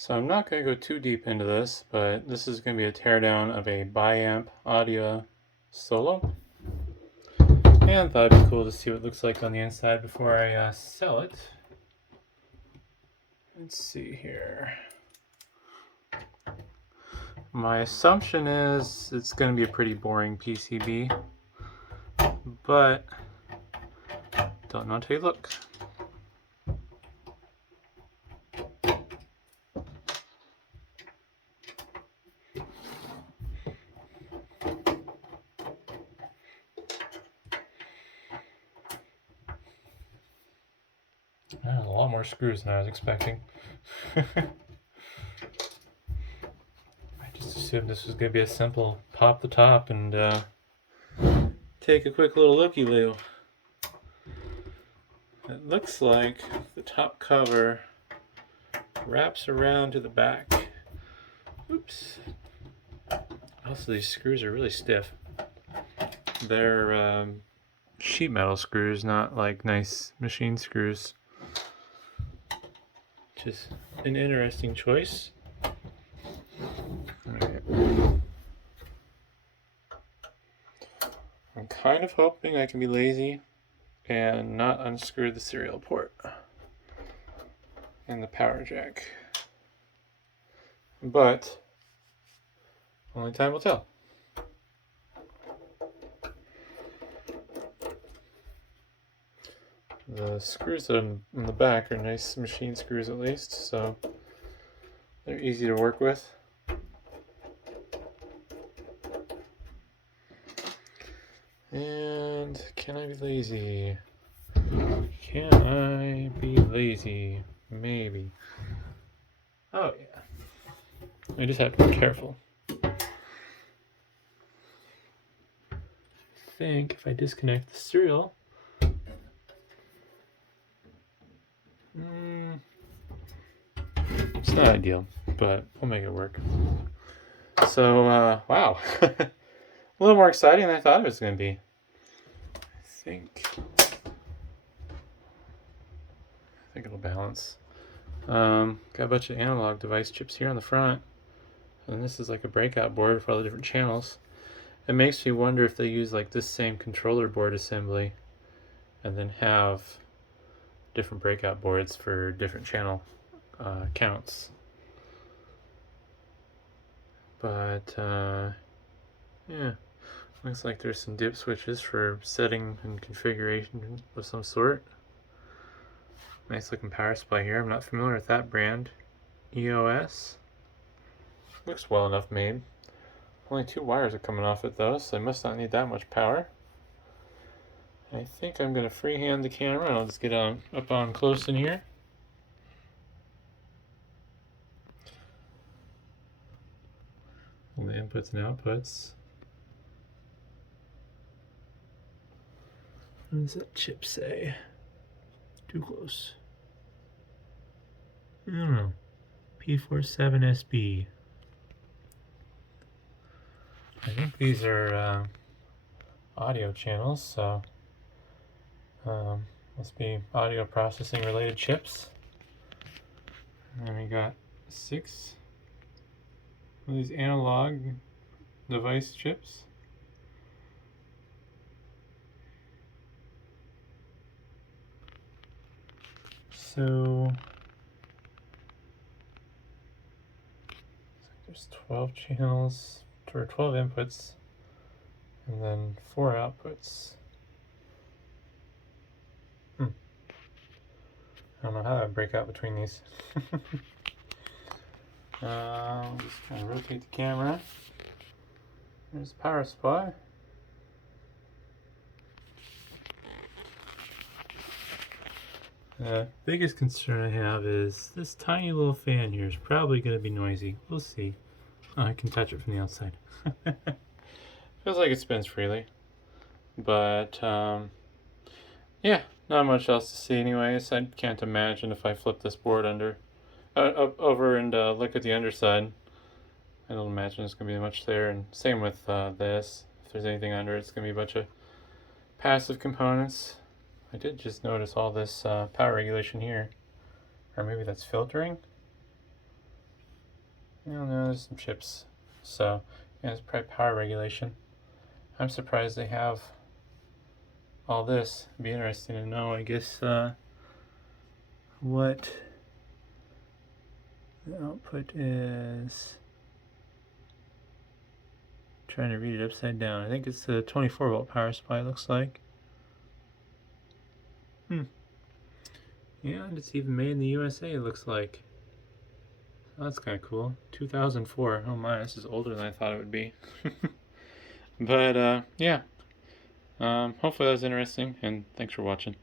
So I'm not going to go too deep into this, but this is going to be a teardown of a Biamp Audia Solo. And I thought it'd be cool to see what it looks like on the inside before I sell it. Let's see here. My assumption is it's going to be a pretty boring PCB, but don't know until you look. A lot more screws than I was expecting. I just assumed this was going to be a simple pop the top and take a quick little looky-loo. It looks like the top cover wraps around to the back. Oops. Also, these screws are really stiff. They're sheet metal screws, not like nice machine screws. Which is an interesting choice. Alright. I'm kind of hoping I can be lazy and not unscrew the serial port and the power jack. But only time will tell. The screws on the back are nice machine screws at least, so they're easy to work with. And can I be lazy? Can I be lazy? Maybe. Oh yeah. I just have to be careful. I think if I disconnect the serial, it's not ideal, but we'll make it work. So, wow. A little more exciting than I thought it was going to be. I think it'll balance. Got a bunch of analog device chips here on the front, and this is like a breakout board for all the different channels. It makes me wonder if they use like this same controller board assembly and then have different breakout boards for different channel counts. But yeah, looks like there's some dip switches for setting and configuration of some sort. Nice looking power supply here. I'm not familiar with that brand. EOS. Looks well enough made. Only 2 wires are coming off it though, so I must not need that much power. I think I'm going to freehand the camera and I'll just get up on close in here. The inputs and outputs. What does that chip say? Too close. I don't know. P47SB. I think these are audio channels, so must be audio processing related chips. And then we got 6 of these analog device chips. So there's 12 channels, or 12 inputs, and then 4 outputs. I don't know how that would break out between these. I'll just kind of rotate the camera. There's the power supply. The biggest concern I have is this tiny little fan here is probably going to be noisy. We'll see. Oh, I can touch it from the outside. Feels like it spins freely. But, yeah, not much else to see anyways. I can't imagine if I flip this board over and look at the underside. I don't imagine there's going to be much there. And same with this. If there's anything under, it's going to be a bunch of passive components. I did just notice all this power regulation here. Or maybe that's filtering? I don't know, there's some chips. So, yeah, it's probably power regulation. I'm surprised they have all this. It'd be interesting to know, I guess, what the output is. Trying to read it upside down. I think it's the 24 volt power supply, looks like. Yeah, and it's even made in the USA, it looks like. Oh, that's kind of cool. 2004. Oh my, this is older than I thought it would be. But, yeah. Hopefully that was interesting, and thanks for watching.